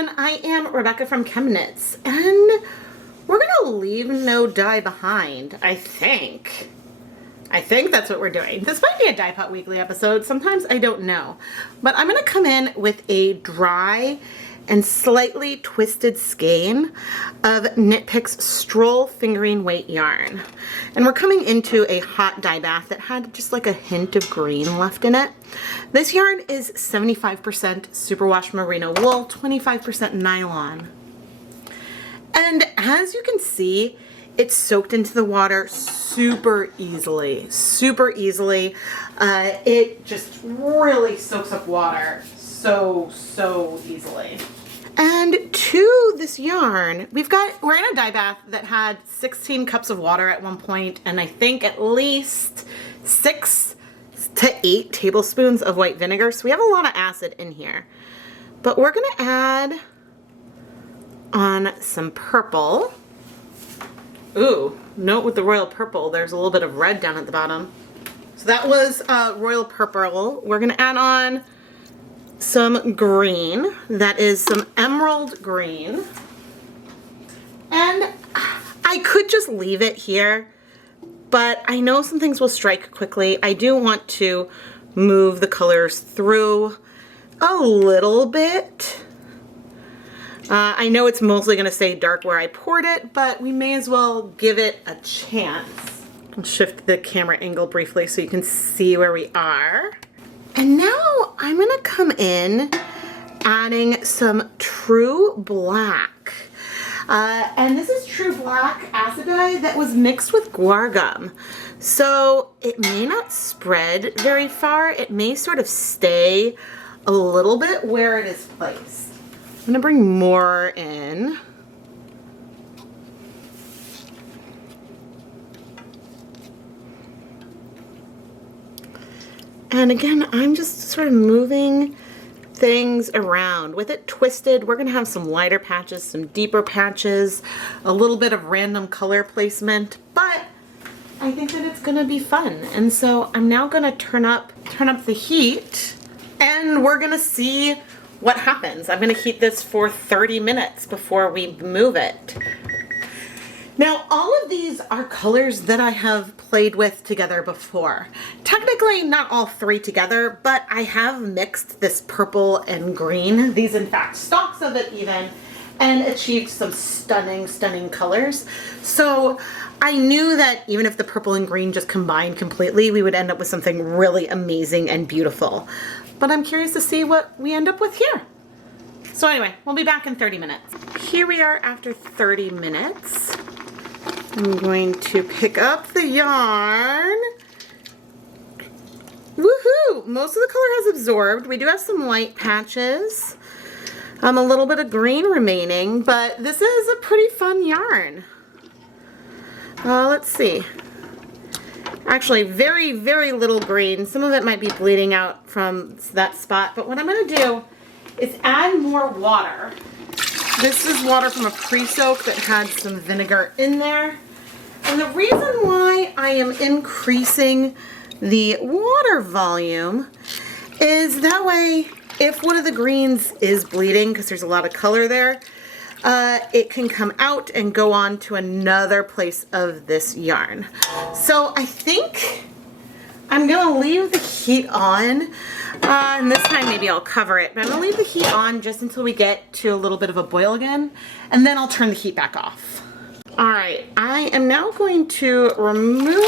everyone, I am Rebecca from ChemKnits, and we're gonna leave no dye behind, I think. I think that's what we're doing. This might be a Dye Pot Weekly episode, sometimes I don't know. But I'm gonna come in with a dry and slightly twisted skein of Knit Picks Stroll Fingering Weight yarn. And we're coming into a hot dye bath that had just like a hint of green left in it. This yarn is 75% superwash merino wool, 25% nylon. And as you can see, it's soaked into the water super easily. It just really soaks up water so easily. And to this yarn, we're in a dye bath that had 16 cups of water at one point, and I think at least 6 to 8 tablespoons of white vinegar. So we have a lot of acid in here. But we're gonna add on some purple. Ooh, note with the royal purple, there's a little bit of red down at the bottom. So that was royal purple. We're gonna add on some green. That is some emerald green. And I could just leave it here, but I know some things will strike quickly. I do want to move the colors through a little bit. I know it's mostly going to stay dark where I poured it, but we may as well give it a chance. I'll shift the camera angle briefly so you can see where we are. And now I'm going to come in adding some True Black. And this is True Black acid dye that was mixed with guar gum. So it may not spread very far. It may sort of stay a little bit where it is placed. I'm going to bring more in. And again, I'm just sort of moving things around. With it twisted, we're going to have some lighter patches, some deeper patches, a little bit of random color placement, but I think that it's going to be fun. And so I'm now going to turn up the heat, and we're going to see what happens. I'm going to heat this for 30 minutes before we move it. Now, all of these are colors that I have played with together before. Technically, not all 3 together, but I have mixed this purple and green, these in fact stalks of it even, and achieved some stunning colors. So I knew that even if the purple and green just combined completely, we would end up with something really amazing and beautiful. But I'm curious to see what we end up with here. So anyway, we'll be back in 30 minutes. Here we are after 30 minutes. I'm going to pick up the yarn. Woohoo! Most of the color has absorbed. We do have some light patches. A little bit of green remaining, but this is a pretty fun yarn. Let's see. Actually, very little green. Some of it might be bleeding out from that spot, but what I'm going to do is add more water. This is water from a pre-soak that had some vinegar in there. And the reason why I am increasing the water volume is that way, if one of the greens is bleeding, because there's a lot of color there, it can come out and go on to another place of this yarn. So I think I'm going to leave the heat on, and this time maybe I'll cover it, but I'm going to leave the heat on just until we get to a little bit of a boil again, and then I'll turn the heat back off. Alright, I am now going to remove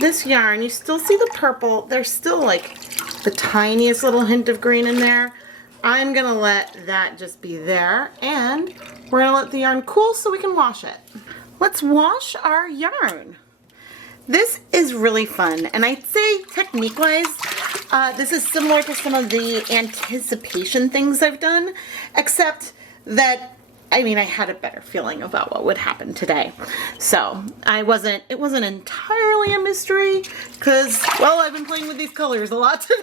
this yarn. You still see the purple. There's still like the tiniest little hint of green in there. I'm going to let that just be there, and we're going to let the yarn cool so we can wash it. Let's wash our yarn. This is really fun, and I'd say technique-wise, this is similar to some of the anticipation things I've done, except that, I mean, I had a better feeling about what would happen today. So it wasn't entirely a mystery, because, well, I've been playing with these colors a lot today.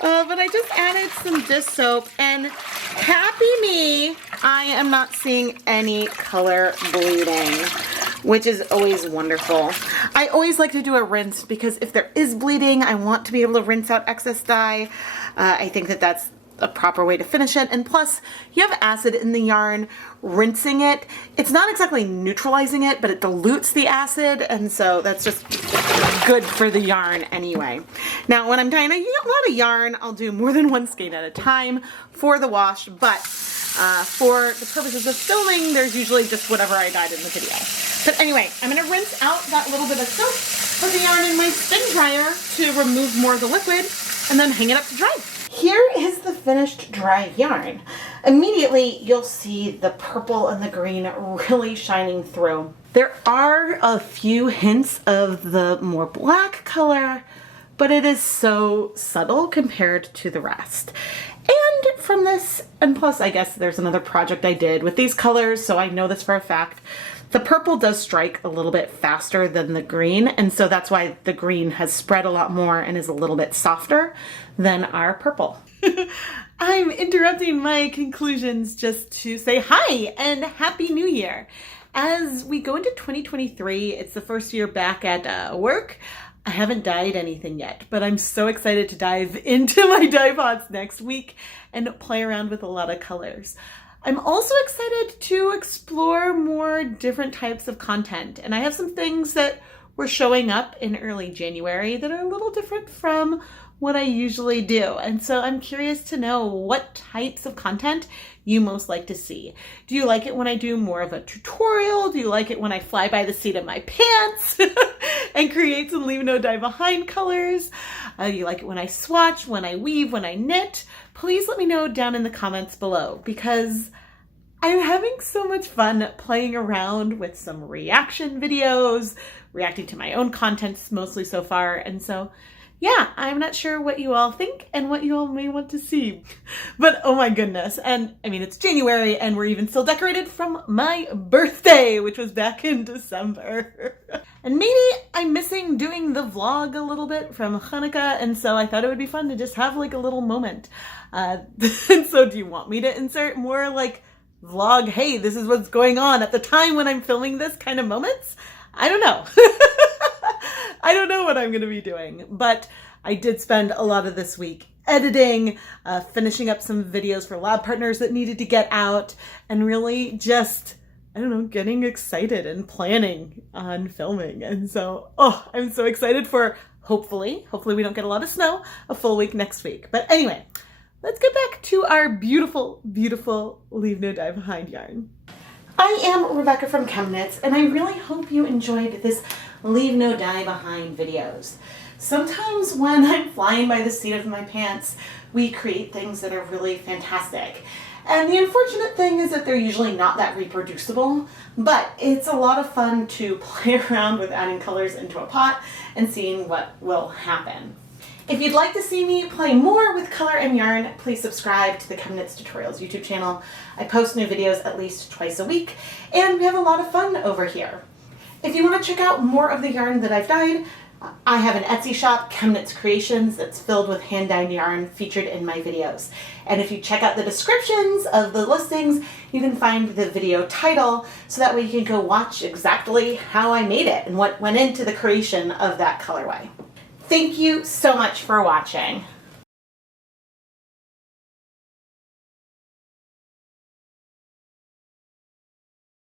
But I just added some dish soap, and happy me, I am not seeing any color bleeding, which is always wonderful. I always like to do a rinse because if there is bleeding, I want to be able to rinse out excess dye. I think that that's a proper way to finish it. And plus, you have acid in the yarn. Rinsing it, it's not exactly neutralizing it, but it dilutes the acid, and so that's just good for the yarn anyway. Now, when I'm dyeing a lot of yarn, I'll do more than one skein at a time for the wash, but for the purposes of filming, there's usually just whatever I dyed in the video. But anyway, I'm going to rinse out that little bit of soap of the yarn in my spin dryer to remove more of the liquid, and then hang it up to dry. Here is the finished dry yarn. Immediately, you'll see the purple and the green really shining through. There are a few hints of the more black color, but it is so subtle compared to the rest. And from this, and plus I guess there's another project I did with these colors, so I know this for a fact. The purple does strike a little bit faster than the green, and so that's why the green has spread a lot more and is a little bit softer than our purple. I'm interrupting my conclusions just to say hi and Happy New Year. As we go into 2023, it's the first year back at work. I haven't dyed anything yet, but I'm so excited to dive into my dye pots next week and play around with a lot of colors. I'm also excited to explore more different types of content, and I have some things that were showing up in early January that are a little different from what I usually do. And so I'm curious to know what types of content you most like to see. Do you like it when I do more of a tutorial? Do you like it when I fly by the seat of my pants and create some leave no dye behind colors? Do you like it when I swatch, when I weave, when I knit? Please let me know down in the comments below, because I'm having so much fun playing around with some reaction videos, reacting to my own contents mostly so far. And so yeah, I'm not sure what you all think and what you all may want to see. But oh my goodness. And I mean, it's January and we're even still decorated from my birthday, which was back in December. And maybe I'm missing doing the vlog a little bit from Hanukkah, and so I thought it would be fun to just have like a little moment. And so do you want me to insert more like vlog, hey, this is what's going on at the time when I'm filming this kind of moments? I don't know. I don't know what I'm going to be doing, but I did spend a lot of this week editing, finishing up some videos for lab partners that needed to get out, and really just, I don't know, getting excited and planning on filming. And so, oh, I'm so excited for hopefully we don't get a lot of snow, a full week next week. But anyway, let's get back to our beautiful, beautiful Leave No Dye Behind yarn. I am Rebecca from ChemKnits, and I really hope you enjoyed this Leave No Dye Behind videos. Sometimes when I'm flying by the seat of my pants, we create things that are really fantastic. And the unfortunate thing is that they're usually not that reproducible, but it's a lot of fun to play around with adding colors into a pot and seeing what will happen. If you'd like to see me play more with color and yarn, please subscribe to the ChemKnits Tutorials YouTube channel. I post new videos at least twice a week, and we have a lot of fun over here. If you want to check out more of the yarn that I've dyed, I have an Etsy shop, ChemKnits Creations, that's filled with hand-dyed yarn featured in my videos. And if you check out the descriptions of the listings, you can find the video title, so that way you can go watch exactly how I made it and what went into the creation of that colorway. Thank you so much for watching.